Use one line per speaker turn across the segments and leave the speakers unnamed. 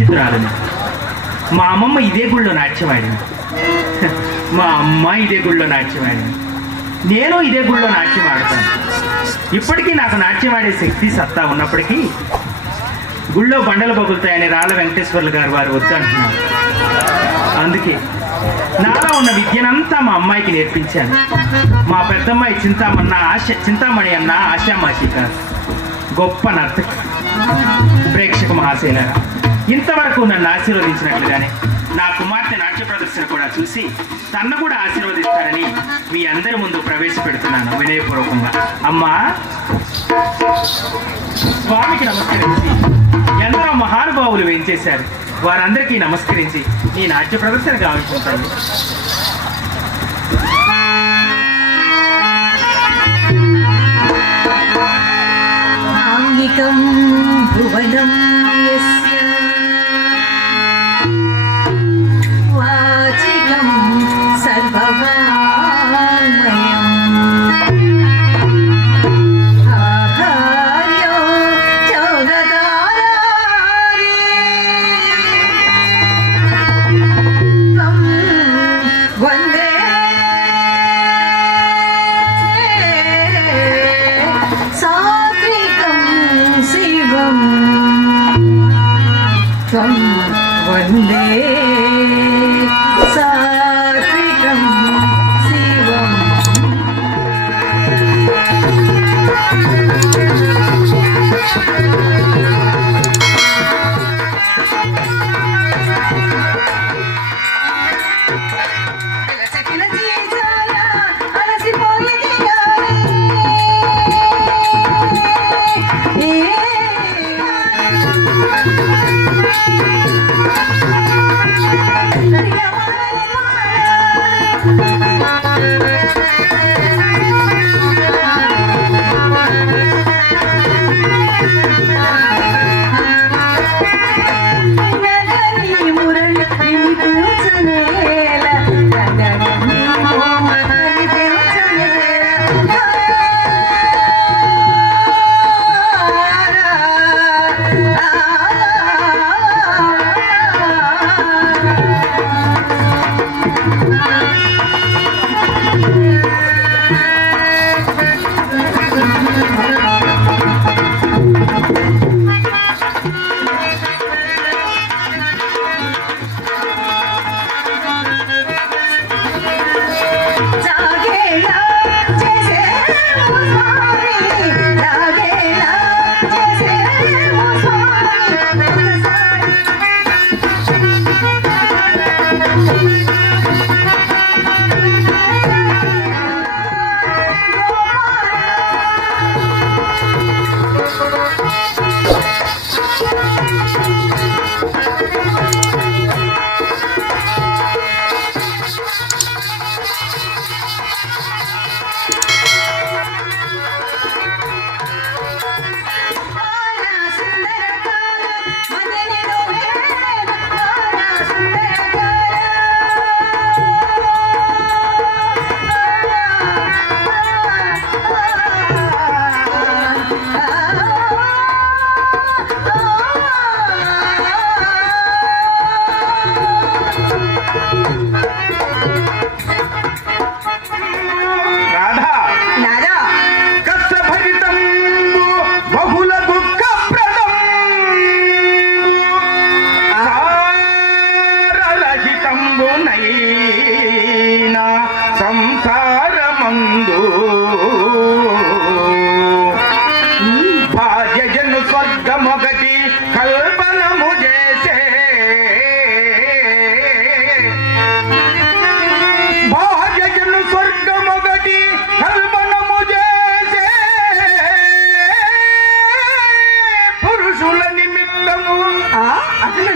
చిత్రాలని. మా అమ్మమ్మ ఇదే గుళ్ళో నాట్యమాడింది. మా అమ్మ ఇదే గుళ్ళో నాట్యమాడింది. నేను ఇదే గుళ్ళో నాట్యం ఆడతాను ఇప్పటికీ నాకు నాట్యం ఆడే శక్తి సత్తా ఉన్నప్పటికీ గుళ్ళో బండలు పగులుతాయని రాళ్ళ వెంకటేశ్వర్లు గారు వారు వద్దు అంటున్నారు. అందుకే నాలో ఉన్న విద్యనంతా మా అమ్మాయికి నేర్పించాను. మా పెద్దమ్మాయి చింతామన్న ఆశ చింతామణి అన్న ఆశామాషి కాదు. గొప్ప నర్తకి ప్రేక్షక మహాశైలరా ఇంతవరకు నన్ను ఆశీర్వదించినట్లుగానే నా కుమార్తె నాట్య ప్రదర్శన కూడా చూసి తన్ను కూడా ఆశీర్వదిస్తారని మీ అందరి ముందు ప్రవేశపెడుతున్నాను వినయపూర్వకంగా. అమ్మా! స్వామికి నమస్కరించి ఎందరో మహానుభావులు వేయించేశారు వారందరికీ నమస్కరించి ఈ నాట్య ప్రదర్శన
కావాలనుకుంటాను భువనం வந்தே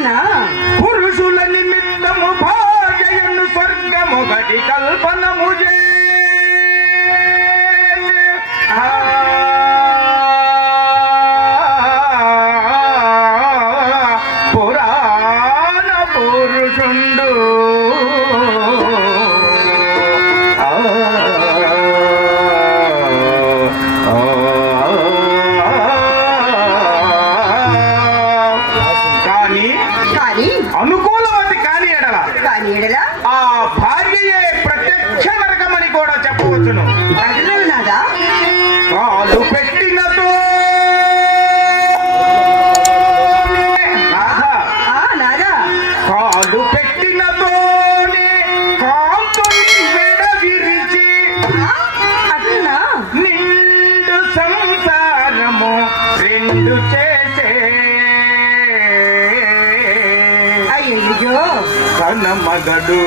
No. మగడు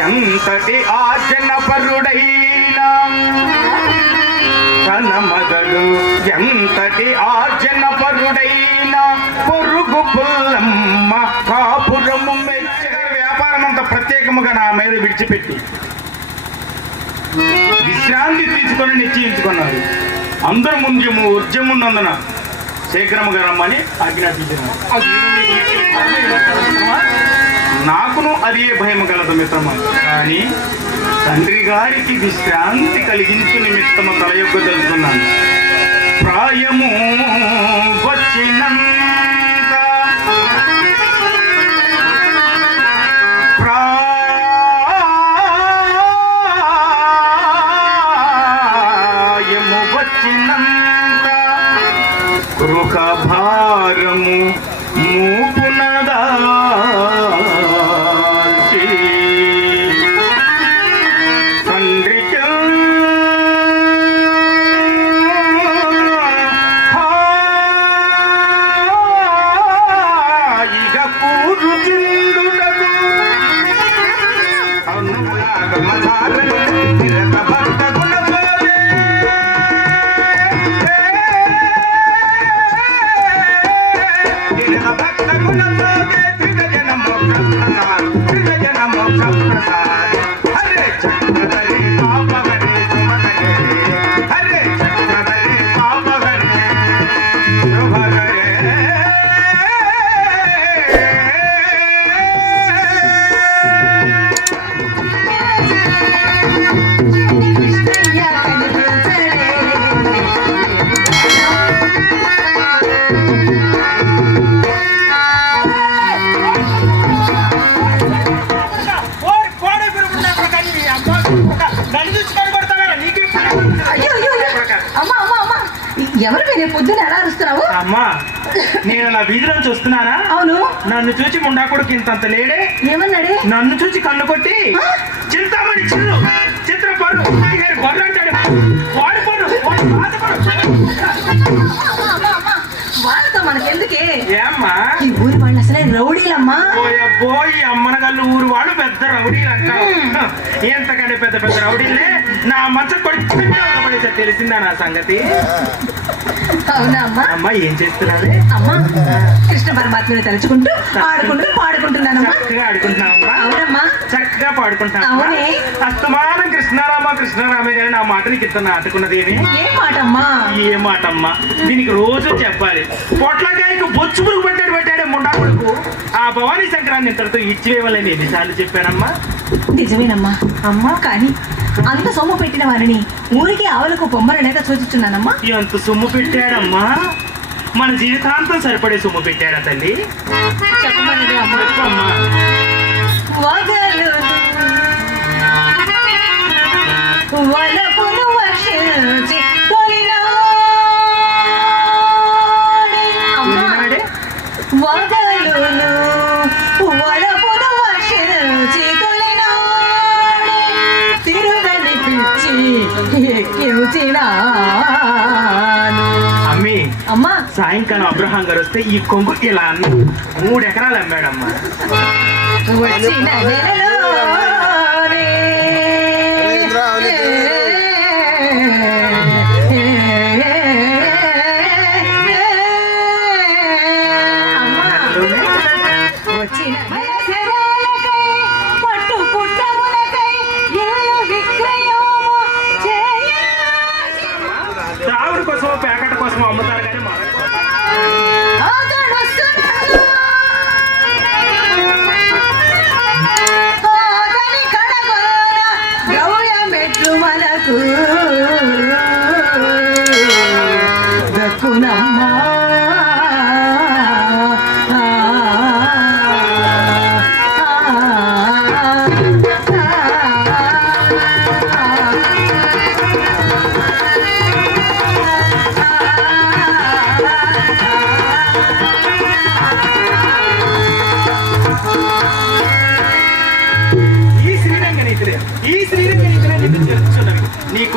ఎంతటి ఆచన పరుడైనా. తన మగడు ఎంతటి ఆచన పరుడైనా. పొరుగు పుల్లమ్మ కాపురము వ్యాపారం అంత ప్రత్యేకముగా నా మీద విడిచిపెట్టి. విశ్రాంతి తీసుకొని నిశ్చయించుకున్నారు. అందరు ముందు ఉద్యమున్నందున శేఖరమ్మ రమ్మని ఆజ్ఞాపించినారు. నాకును అదే భయం కలదు మిత్రమా. కానీ తండ్రి గారికి విశ్రాంతి కలిగించు నిమిత్తము తల యొక్క తెలుసుకున్నాను ప్రాయము వచ్చినంత
மரமும் Prima మీరు పొద్దున ఎలా అరుస్తున్నావు?
అమ్మా నేను నా వీధిలోంచి వస్తున్నానా?
అవును.
నన్ను చూచి ముండా కొడుకు ఇంతంత లేడే?
ఏమన్నాడే?
నన్ను చూసి కన్ను కొట్టి చింతామణి చిల్లు చిత్ర పడు బొర్ర అంటాడు. వాడు పడు వాడు బాధపడు.
వాళ్ళతో మనకెందుకే?
ఏమ్మా?
ఈ ఊరి వాళ్ళు అసలే రౌడీలమ్మా.
పోయబ్బో ఈ అమ్మనగల్లు ఊరు వాళ్ళు పెద్ద రౌడీలు అంటావు ఎంతకంటే పెద్ద పెద్ద రౌడీలే? నా మంచ కొడుకు తెలిసిందా నా సంగతి?
అవునా అమ్మా
ఏం చేస్తున్నావే?
అమ్మా కృష్ణ పరమాత్మని తలుచుకుంటూ ఆడుకుంటూ పాడుకుంటున్నానమ్మా.
చక్కగా ఆడుకుంటున్నావమ్మా.
అవునమ్మా.
చక్కగా పాడుకుంటాను
అవునే.
అస్తమానం కృష్ణారామ కృష్ణారామే కానీ నా మాట నీకు నాటుకున్నది ఏమి?
ఏ మాటమ్మా?
ఏ మాట అమ్మా దీనికి రోజు చెప్పాలి. పొట్లకాయకు బొచ్చు పురుగు పట్టాడు పెట్టాడే ముండా కొడుకు. ఆ భవానీ సంక్రాంతి ఇంతటితో ఇచ్చివేయవాలని ఎన్నిసార్లు చెప్పానమ్మా.
నిజమేనమ్మా. అమ్మా కానీ అంత సొమ్ము పెట్టిన వారిని ఊరికి ఆవులకు పొమ్మలనేక సూచిస్తున్నానమ్మా
ఎంత సొమ్ము పెట్టాడమ్మా. మన జీవితాంతం సరిపడే సొమ్ము పెట్టాడా తల్లి?
చెప్పమన్నది అమ్మా. వదలు.
గారు వస్తే ఈ కొంగు ఇలా అన్న మూడు ఎకరాలు అమ్మాడమ్మా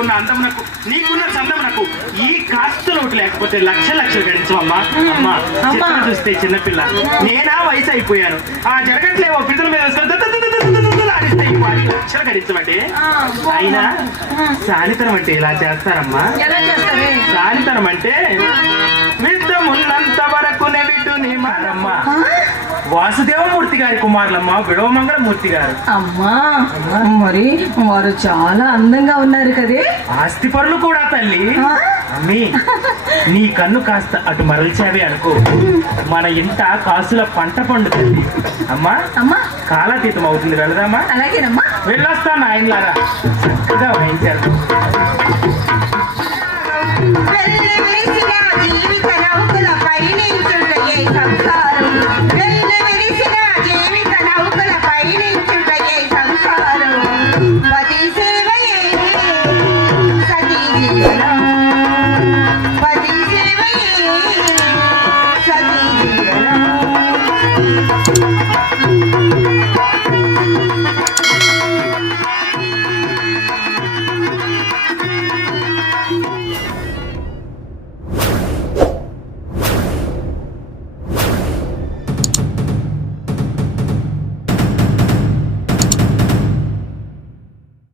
నీకున్న అందం నాకు నీకున్న చందం నాకు ఈ కాస్తు నోటు లేకపోతే లక్ష లక్షలు గడించవమ్మా? అమ్మా చిత్రం చూస్తే చిన్నపిల్ల. నేనా వయసు అయిపోయాను. ఆ జరగట్లేవో పిల్లల మీద లక్షలు గడించమంటే? అయినా సానితనం అంటే ఇలా చేస్తారమ్మా? సానితనం అంటే విత్తమున్నంత వరకు నెవిటు నీ మారమ్మా వాసుదేవమూర్తి గారి కుమారులమ్మ విడవమంగళమూర్తి గారు.
అమ్మా మరి వారు చాలా అందంగా ఉన్నారు కదే.
ఆస్తి పరులు కూడా తల్లి? అమ్మి నీ కన్ను కాస్త అటు మరల్చావే అనుకో. మన ఇంట కాసుల పంట పండుతుంది అమ్మా
అమ్మా.
కాలాతీతం అవుతుంది వెళదామా?
అలాగేనమ్మా.
వెళ్ళొస్తా నాయనలారా. చక్కగా వహించారు